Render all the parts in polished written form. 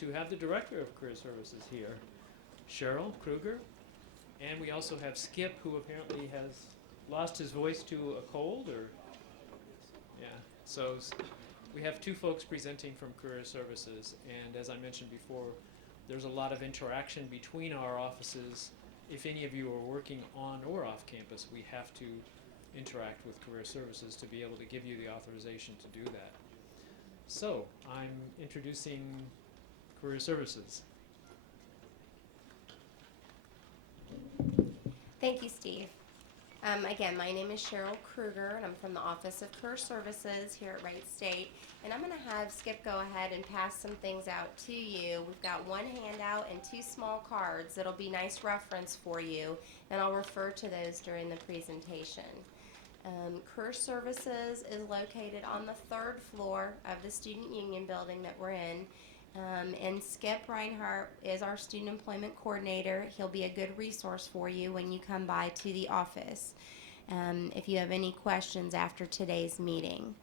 to have the Director of Career Services here, Cheryl Kruger. And we also have Skip, who apparently has lost his voice to a cold, or, yeah. So we have two folks presenting from Career Services, and as I mentioned before, there's a lot of interaction between our offices. If any of you are working on or off campus, we have to interact with Career Services to be able to give you the authorization to do that. So I'm introducing Career Services. Thank you, Steve. Again, my name is Cheryl Kruger, and I'm from the Office of Career Services here at Wright State. And I'm going to have Skip go ahead and pass some things out to you. We've got one handout and two small cards that'll be nice reference for you, and I'll refer to those during the presentation. Career Services is located on the third floor of the Student Union building that we're in. And Skip Reinhardt is our Student Employment Coordinator. He'll be a good resource for you when you come by to the office if you have any questions after today's meeting.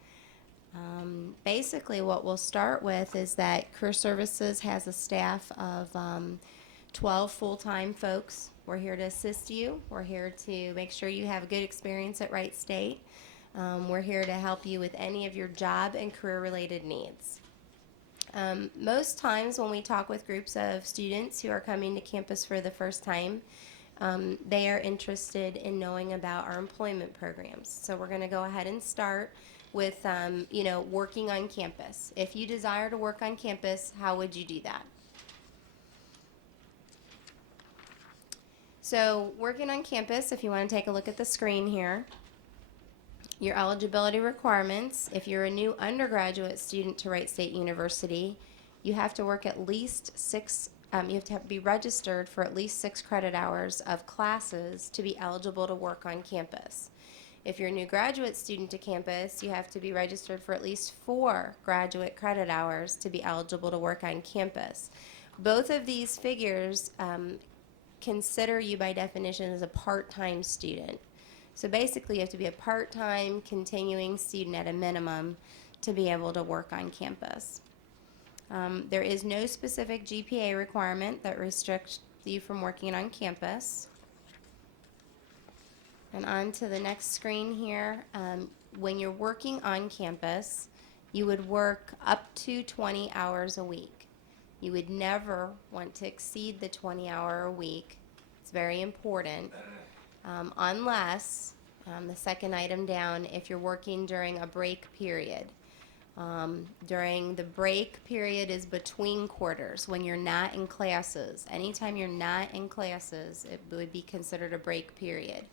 Basically, what we'll start with is that Career Services has a staff of 12 full-time folks. We're here to assist you. We're here to make sure you have a good experience at Wright State. We're here to help you with any of your job and career-related needs. Most times when we talk with groups of students who are coming to campus for the first time, they are interested in knowing about our employment programs. So we're going to go ahead and start with, working on campus. If you desire to work on campus, how would you do that? So working on campus, if you want to take a look at the screen here, your eligibility requirements: if you're a new undergraduate student to Wright State University, you have to work at least you have to be registered for at least 6 credit hours of classes to be eligible to work on campus. If you're a new graduate student to campus, you have to be registered for at least 4 graduate credit hours to be eligible to work on campus. Both of these figures consider you by definition as a part-time student. So basically, you have to be a part-time continuing student at a minimum to be able to work on campus. There is no specific GPA requirement that restricts you from working on campus. And on to the next screen here. When you're working on campus, you would work up to 20 hours a week. You would never want to exceed the 20-hour a week. It's very important. Unless, the second item down, if you're working during a break period. During the break period is between quarters, when you're not in classes. Anytime you're not in classes, it would be considered a break period.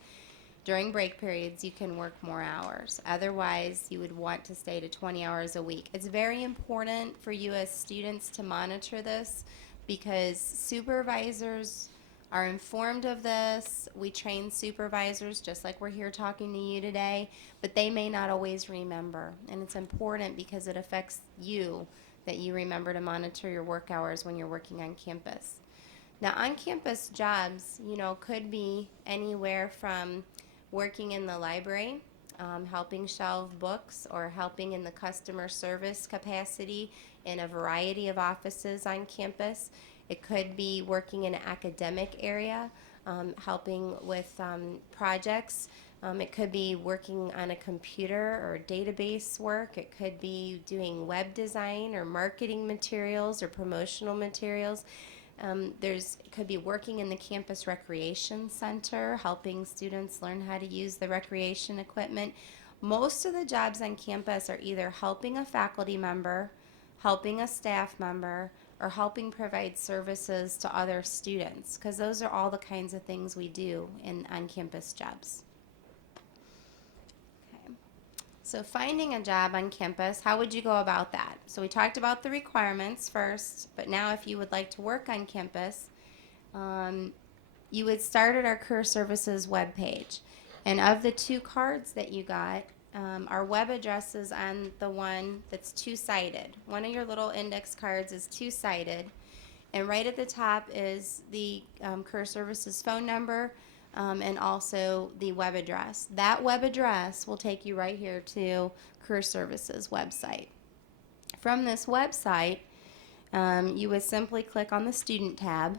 During break periods, you can work more hours. Otherwise, you would want to stay to 20 hours a week. It's very important for you as students to monitor this because supervisors are informed of this. We train supervisors just like we're here talking to you today, but they may not always remember. And it's important because it affects you that you remember to monitor your work hours when you're working on campus. Now, on-campus jobs, could be anywhere from working in the library, helping shelve books, or helping in the customer service capacity in a variety of offices on campus. It could be working in an academic area, helping with projects. It could be working on a computer or database work. It could be doing web design or marketing materials or promotional materials. It could be working in the campus recreation center, helping students learn how to use the recreation equipment. Most of the jobs on campus are either helping a faculty member, helping a staff member, or helping provide services to other students, because those are all the kinds of things we do in on-campus jobs. Okay. So finding a job on campus, how would you go about that? So we talked about the requirements first, but now if you would like to work on campus, you would start at our Career Services webpage. And of the 2 cards that you got, our web address is on the one that's 2-sided. One of your little index cards is 2-sided, and right at the top is the Career Services phone number and also the web address. That web address will take you right here to Career Services website. From this website, you would simply click on the student tab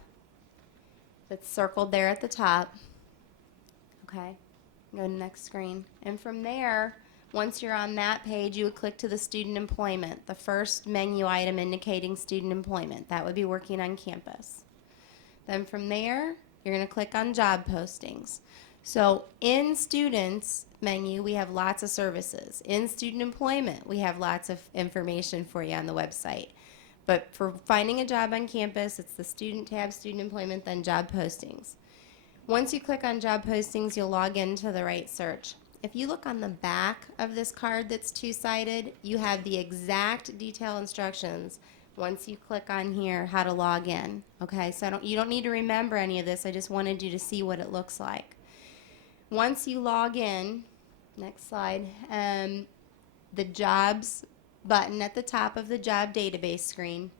that's circled there at the top. Okay, go to the next screen. And from there, once you're on that page, you would click to the student employment, the first menu item indicating student employment. That would be working on campus. Then from there, you're going to click on job postings. So in students menu, we have lots of services. In student employment, we have lots of information for you on the website. But for finding a job on campus, it's the student tab, student employment, then job postings. Once you click on job postings, you'll log into the Wright search. If you look on the back of this card that's two-sided, you have the exact detail instructions once you click on here how to log in. Okay, so you don't need to remember any of this. I just wanted you to see what it looks like. Once you log in, next slide, the jobs button at the top of the job database screen.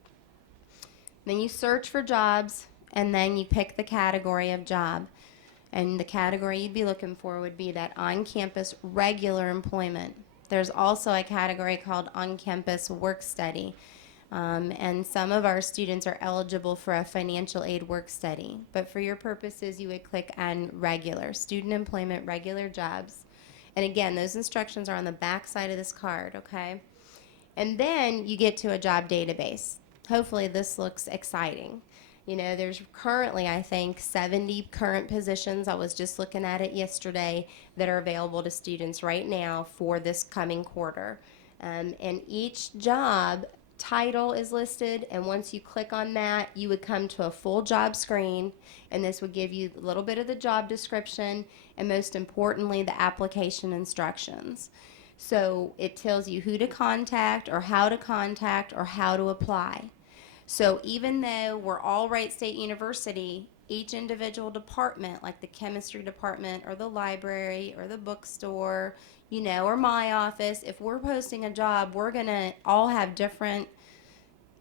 Then you search for jobs, and then you pick the category of job. And the category you'd be looking for would be that on-campus regular employment. There's also a category called on-campus work study. And some of our students are eligible for a financial aid work study. But for your purposes, you would click on regular, student employment, regular jobs. And again, those instructions are on the back side of this card, okay? And then you get to a job database. Hopefully this looks exciting. You know, there's currently, I think, 70 current positions. I was just looking at it yesterday that are available to students right now for this coming quarter. And each job title is listed, and once you click on that, you would come to a full job screen, and this would give you a little bit of the job description and most importantly, the application instructions. So it tells you who to contact or how to apply. So even though we're all Wright State University, each individual department, like the chemistry department or the library or the bookstore, you know, or my office, if we're posting a job, we're going to all have different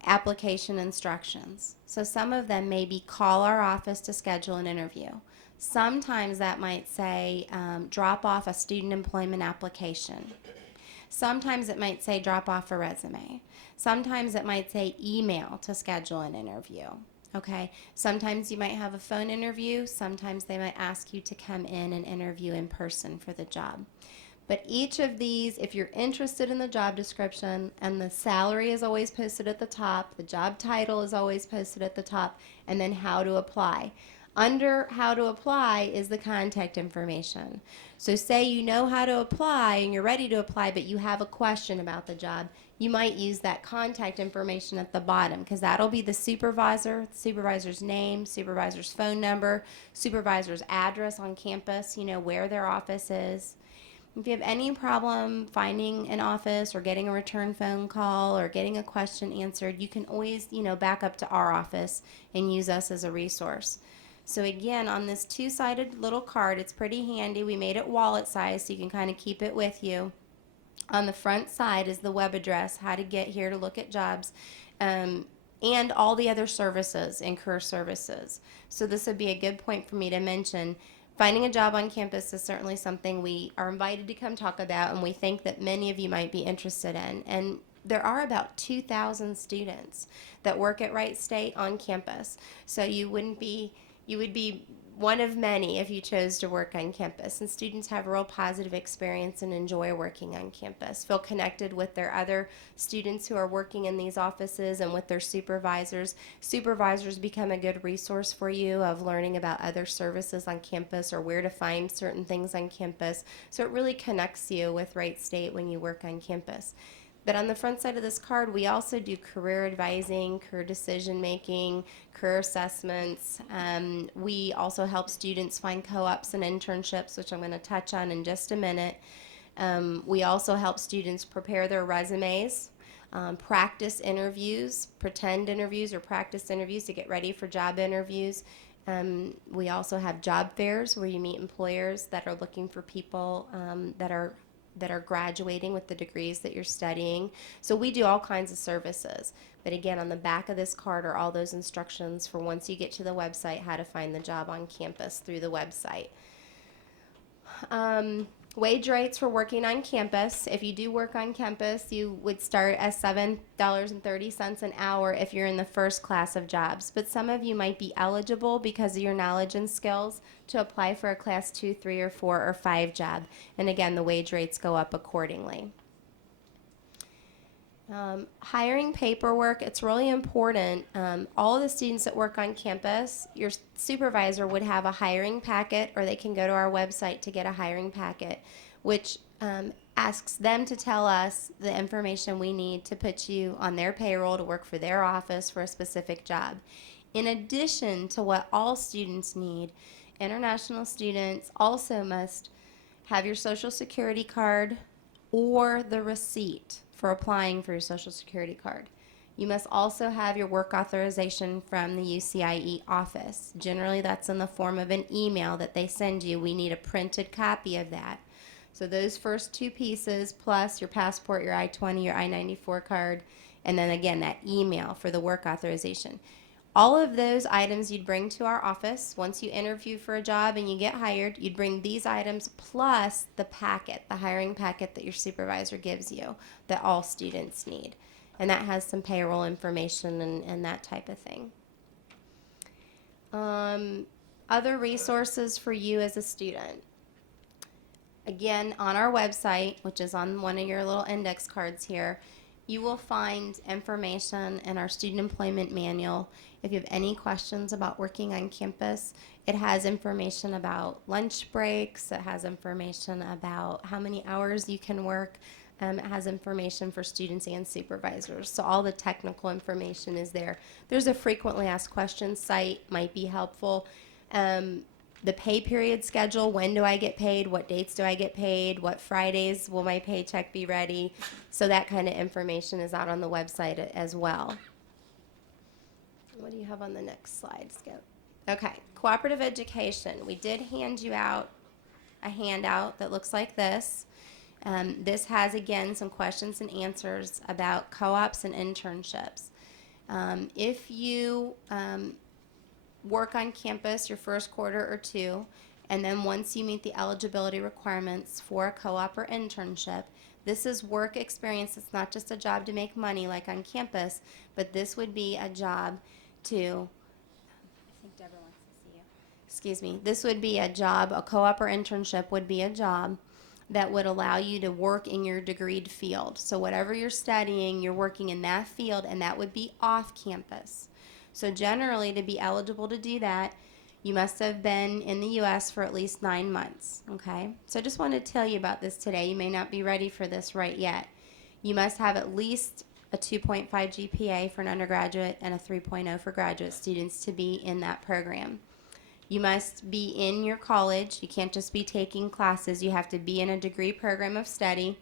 application instructions. So some of them may be call our office to schedule an interview. Sometimes that might say drop off a student employment application. Sometimes it might say drop off a resume. Sometimes it might say email to schedule an interview. Okay, sometimes you might have a phone interview. Sometimes they might ask you to come in and interview in person for the job. But each of these, if you're interested in the job description, and the salary is always posted at the top, the job title is always posted at the top, and then how to apply. Under how to apply is the contact information. So say you know how to apply and you're ready to apply, but you have a question about the job, you might use that contact information at the bottom, because that'll be the supervisor's name, supervisor's phone number, supervisor's address on campus, you know, where their office is. If you have any problem finding an office or getting a return phone call or getting a question answered, you can always, you know, back up to our office and use us as a resource. So again, on this two-sided little card, it's pretty handy. We made it wallet size so you can kind of keep it with you. On the front side is the web address, how to get here to look at jobs, and all the other services and career services. So this would be a good point for me to mention. Finding a job on campus is certainly something we are invited to come talk about, and we think that many of you might be interested in. And there are about 2,000 students that work at Wright State on campus. So you would be one of many if you chose to work on campus. And students have a real positive experience and enjoy working on campus, feel connected with their other students who are working in these offices and with their supervisors. Supervisors become a good resource for you of learning about other services on campus or where to find certain things on campus. So it really connects you with Wright State when you work on campus. But on the front side of this card, we also do career advising, career decision making, career assessments. We also help students find co-ops and internships, which I'm going to touch on in just a minute. We also help students prepare their resumes, practice interviews, pretend interviews or practice interviews to get ready for job interviews. We also have job fairs where you meet employers that are looking for people that are graduating with the degrees that you're studying. So we do all kinds of services. But again, on the back of this card are all those instructions for once you get to the website, how to find the job on campus through the website. Wage rates for working on campus. If you do work on campus, you would start at $7.30 an hour if you're in the first class of jobs. But some of you might be eligible because of your knowledge and skills to apply for a class 2, 3, or 4, or 5 job. And again, the wage rates go up accordingly. Hiring paperwork, it's really important. All of the students that work on campus, your supervisor would have a hiring packet, or they can go to our website to get a hiring packet, which asks them to tell us the information we need to put you on their payroll to work for their office for a specific job. In addition to what all students need, international students also must have your social security card or the receipt for applying for your social security card. You must also have your work authorization from the UCIE office. Generally, that's in the form of an email that they send you. We need a printed copy of that. So those first 2 pieces, plus your passport, your I-20, your I-94 card, and then again, that email for the work authorization. All of those items you'd bring to our office. Once you interview for a job and you get hired, you'd bring these items plus the packet, the hiring packet that your supervisor gives you that all students need. And that has some payroll information and that type of thing. Other resources for you as a student. Again, on our website, which is on one of your little index cards here, you will find information in our student employment manual. If you have any questions about working on campus, it has information about lunch breaks. It has information about how many hours you can work. It has information for students and supervisors. So all the technical information is there. There's a frequently asked questions site, might be helpful. The pay period schedule, when do I get paid, what dates do I get paid, what Fridays will my paycheck be ready. So that kind of information is out on the website as well. What do you have on the next slide, Skip? Okay, cooperative education. We did hand you out a handout that looks like this. This has, again, some questions and answers about co-ops and internships. If you work on campus your first quarter or 2, and then once you meet the eligibility requirements for a co-op or internship, this is work experience. It's not just a job to make money like on campus, but this would be a job to, I think Deborah wants to see you. Excuse me. This would be a job, a co-op or internship would be a job that would allow you to work in your degreed field. So whatever you're studying, you're working in that field, and that would be off campus. So generally, to be eligible to do that, you must have been in the U.S. for at least 9 months, okay? So I just wanted to tell you about this today. You may not be ready for this right yet. You must have at least a 2.5 GPA for an undergraduate and a 3.0 for graduate students to be in that program. You must be in your college. You can't just be taking classes. You have to be in a degree program of study.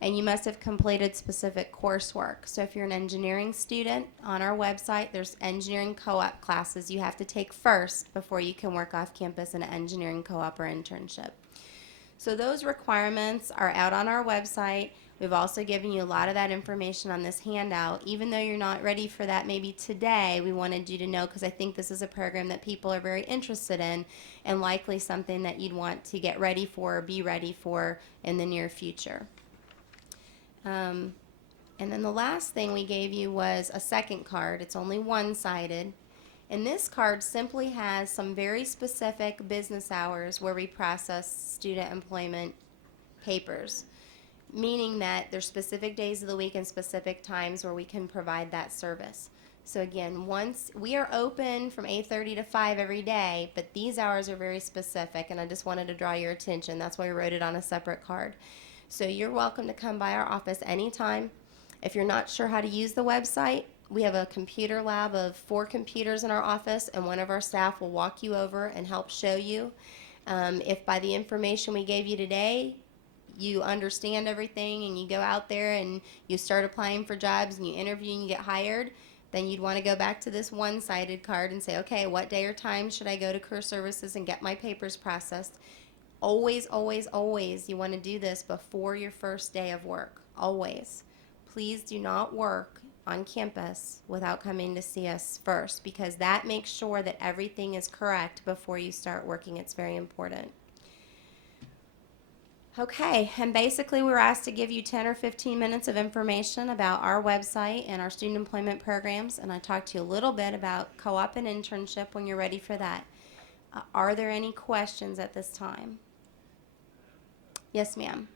And you must have completed specific coursework. So if you're an engineering student, on our website, there's engineering co-op classes you have to take first before you can work off campus in an engineering co-op or internship. So those requirements are out on our website. We've also given you a lot of that information on this handout. Even though you're not ready for that maybe today, we wanted you to know because I think this is a program that people are very interested in and likely something that you'd want to get ready for or be ready for in the near future. And then the last thing we gave you was a second card. It's only one-sided. And this card simply has some very specific business hours where we process student employment papers, meaning that there's specific days of the week and specific times where we can provide that service. So again, once we are open from 8:30 to 5 every day, but these hours are very specific, and I just wanted to draw your attention. That's why we wrote it on a separate card. So you're welcome to come by our office anytime. If you're not sure how to use the website, we have a computer lab of 4 computers in our office, and one of our staff will walk you over and help show you. If by the information we gave you today, you understand everything and you go out there and you start applying for jobs and you interview and you get hired, then you'd want to go back to this one-sided card and say, okay, what day or time should I go to Career Services and get my papers processed? Always, always, always, you want to do this before your first day of work. Always. Please do not work on campus without coming to see us first, because that makes sure that everything is correct before you start working. It's very important. Okay, and basically we were asked to give you 10 or 15 minutes of information about our website and our student employment programs, and I talked to you a little bit about co-op and internship when you're ready for that. Are there any questions at this time? Yes, ma'am.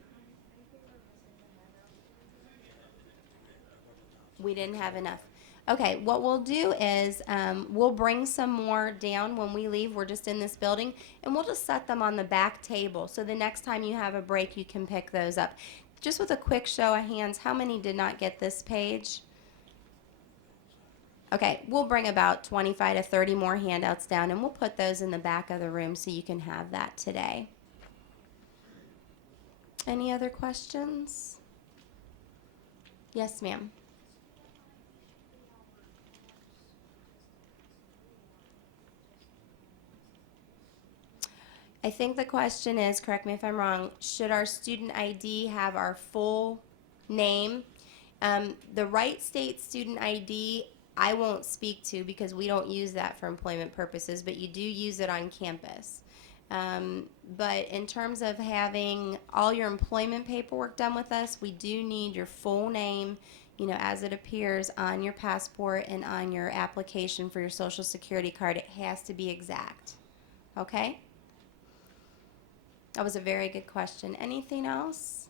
We didn't have enough. Okay, what we'll do is we'll bring some more down when we leave. We're just in this building, and we'll just set them on the back table. So the next time you have a break, you can pick those up. Just with a quick show of hands, how many did not get this page? Okay, we'll bring about 25 to 30 more handouts down, and we'll put those in the back of the room so you can have that today. Any other questions? Yes, ma'am. I think the question is, correct me if I'm wrong, should our student ID have our full name? The Wright State student ID, I won't speak to because we don't use that for employment purposes, but you do use it on campus. But in terms of having all your employment paperwork done with us, we do need your full name, as it appears on your passport and on your application for your Social Security card. It has to be exact. Okay? That was a very good question. Anything else?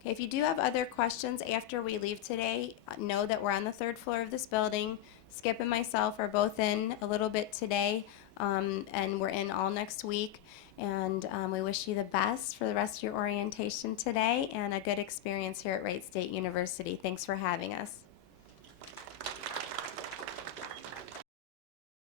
Okay, if you do have other questions after we leave today, know that we're on the 3rd floor of this building. Skip and myself are both in a little bit today, and we're in all next week. And we wish you the best for the rest of your orientation today and a good experience here at Wright State University. Thanks for having us.